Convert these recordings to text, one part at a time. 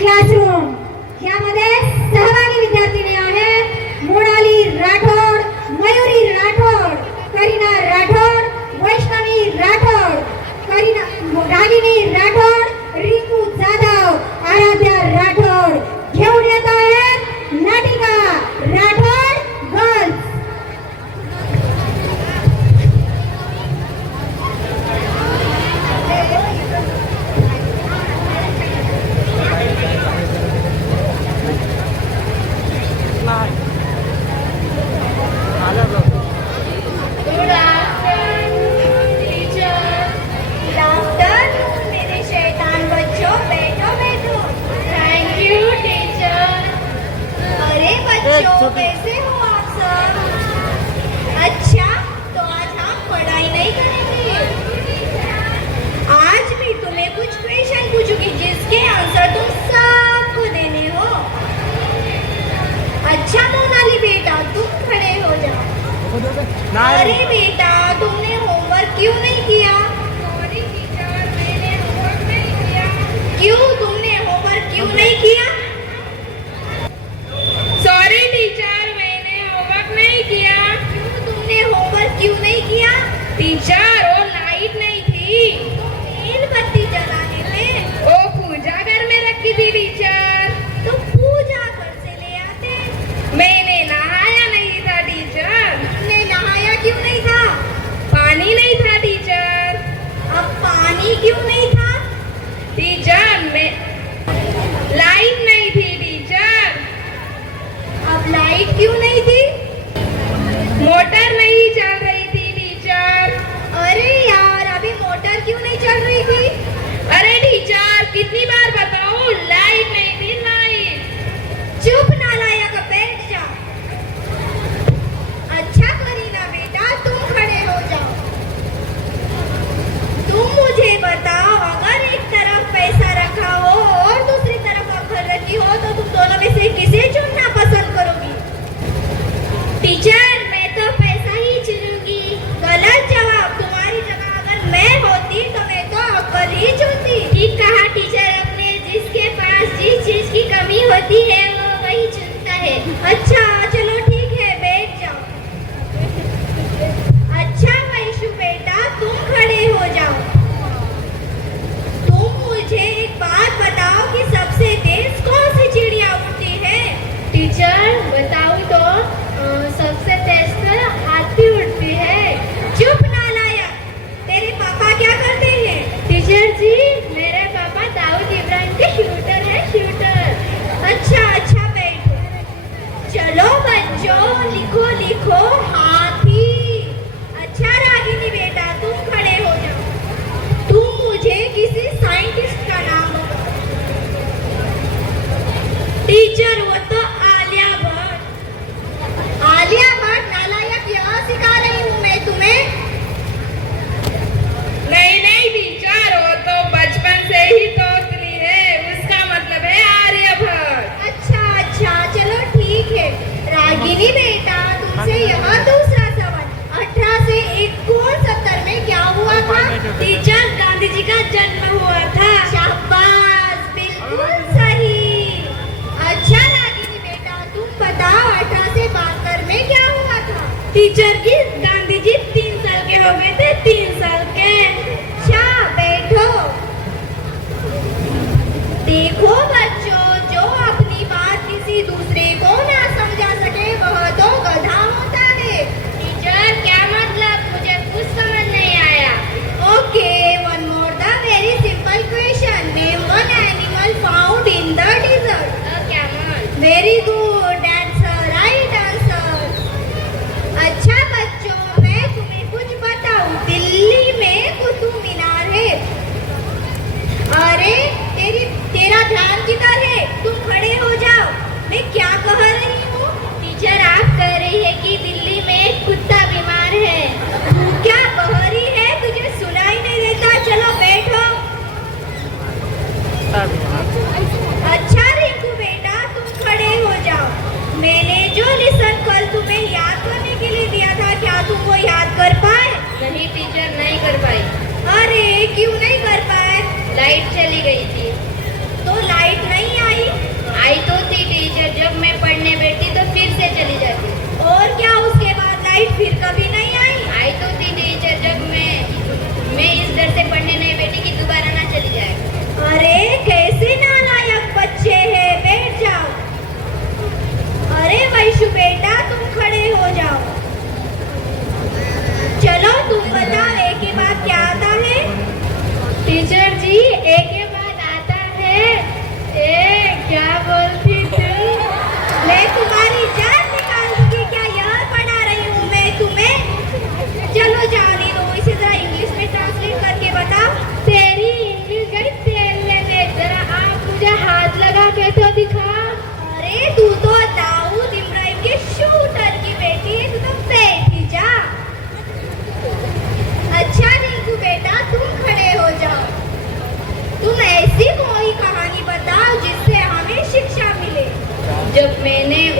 Classroom यामध्ये सहभागी विद्यार्थिनी आहेत मोनाली राठोड, मयुरी राठोड, करीना राठोड, वैष्णवी राठोड, रागिनी राठोड, रिंकू जाधव, आराध्या राठोड घेऊन येत आहेत नाटिका राठोड गर्ल्स। कैसे हो आप सब? अच्छा, तो आज हम पढ़ाई नहीं करेंगे। आज मैं तुम्हें कुछ क्वेश्चन पूछूंगी जिसके आंसर तुम सबको देने हो। अच्छा मोनाली बेटा, तुम खड़े हो जाओ। अरे बेटा, तुमने होमवर्क क्यों नहीं किया? सॉरी टीचर, मैंने होमवर्क नहीं किया। क्यों, तुमने होमवर्क क्यों नहीं किया? सॉरी टीचर, मैंने होमवर्क नहीं किया। क्यों, तुमने होमवर्क क्यों नहीं किया? टीचर, वो लाइट नहीं थी। तो मेन बत्ती जलाने थे। वो पूजा घर में रखी थी टीचर। तो पूजा घर से ले आते। मैंने नहाया नहीं था टीचर। तुमने नहाया क्यों नहीं था? पानी नहीं था टीचर। अब पानी क्यों नहीं था? टीचर, मैं लाइट नहीं थी टीचर। अब लाइट क्यों नहीं थी? मोटर नहीं चल रही थी टीचर। अरे यार, अभी मोटर क्यों नहीं चल रही थी? अरे टीचर, कितनी बार बताऊं, लाइट नहीं थी लाइट। चुप नालायक, बैठ जा। अच्छा करीना बेटा, तुम खड़े हो जाओ। तुम मुझे बताओ, अगर एक तरफ पैसा रखा हो और दूसरी तरफ अक्खर रखी हो तो तुम दोनों में से किसे चुनना पसंद करोगी? टीचर, मैं तो पैसा ही चुनूंगी। गलत जवाब। तुम्हारी जगह अगर मैं होती तो मैं तो अक्खर ही चुनती। ठीक कहा टीचर, अपने जिसके पास जिस चीज की कमी होती है वो वही चुनता है। अच्छा चलो ठीक है, बैठ जाओ। अच्छा वैशु बेटा, तुम खड़े हो जाओ। तुम मुझे एक बात बताओ कि सबसे तेज कौन सी चिड़िया उड़ती है? टीचर, बताऊं तो सबसे तेज तो हाथी उड़ती है। चुप नालायक, तेरे पापा क्या करते हैं? टीचर जी, मेरे पापा दाऊद इब्राहिम के शूटर है, शूटर। अच्छा बैठो। चलो बच्चों, लिखो लिखो, हाथी। अच्छा रागिनी बेटा, तुम खड़े हो जाओ। तुम मुझे किसी साइंटिस्ट का नाम बताओ। टीचर, वो तो आलिया भट्ट। आलिया भट्ट? नालायक, यहाँ सिखा रही हूँ मैं तुम्हें। नहीं टीचर, वो तो बचपन से ही तोतली है, उसका मतलब है आर्यभट्ट। अच्छा चलो ठीक है। रागिनी बेटा, तुमसे यहाँ दूसरा सवाल। 1869 में क्या हुआ था? टीचर, गांधी जी का जन्म हुआ था। शाबाश, बिल्कुल सही। अच्छा रागिनी बेटा, तुम बताओ 1872 में क्या हुआ था? टीचर जी, गांधी जी 3 साल के हो गए थे, 3 साल के। अच्छा बैठो। देखो बच्चों, जो अपनी बात किसी दूसरे को ना समझा सके वह तो गधा होता है। टीचर, क्या मतलब? मुझे कुछ समझ नहीं आया। Okay, one more the very simple question. Name one animal found in the desert. Camel. Very good answer, right answer. अच्छा बच्चों, मैं तुम्हें कुछ बताऊं। दिल्ली में कुतुब मीनार है। अरे तेरा ध्यान किधर है? तुम खड़े हो जाओ। मैं क्या कह रही हूँ? टीचर, आप कह रही है कि दिल्ली में एक कुत्ता बीमार है। तू क्या कह रही है? तुझे सुनाई नहीं देता? चलो बैठो। अच्छा रिंकू बेटा, तुम खड़े हो जाओ। मैंने जो लेसन कल तुम्हें याद करने के लिए दिया था, क्या तुम वो याद कर पाए? नहीं टीचर, नहीं कर पाई। अरे क्यों नहीं कर पाए? लाइट चली गई थी। तो लाइट नहीं आई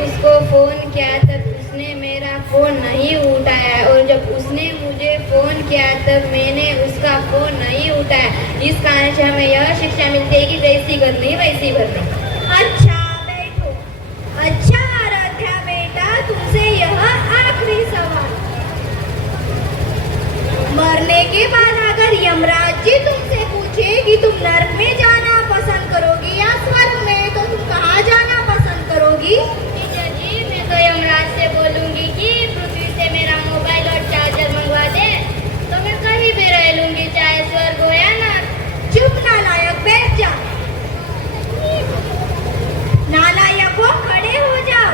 उसको फोन किया तब उसने मेरा फोन नहीं उठाया, और जब उसने मुझे फोन किया तब मैंने उसका फोन नहीं उठाया। इस कारण से हमें यह शिक्षा मिलती है कि जैसी करनी वैसी भरनी। अच्छा बैठो। अच्छा आराध्या बेटा, तुमसे यह आखिरी सवाल। मरने के बाद अगर यमराज जी तुमसे पूछे कि तुम नरक में जाना पसंद करोगी या स्वर्ग में, तो तुम कहाँ जाना पसंद करोगी? टीचर जी, मैं तो यमराज से बोलूंगी कि पृथ्वी से मेरा मोबाइल और चार्जर मंगवा दे, तो मैं कहीं भी रह लूंगी, चाहे स्वर्ग हो या नर्क। चुप नालायक, बैठ जा। नालायकों, खड़े हो जाओ।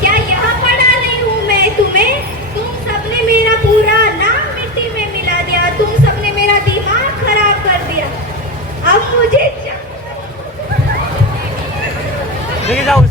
क्या यह पढ़ा नहीं हूँ मैं तुम्हें? तुम सबने मेरा पूरा नाम मिट्टी में मिला दिया, तुम सबने मेरा दिमाग खराब कर दिया। अब मुझे लेके जाओ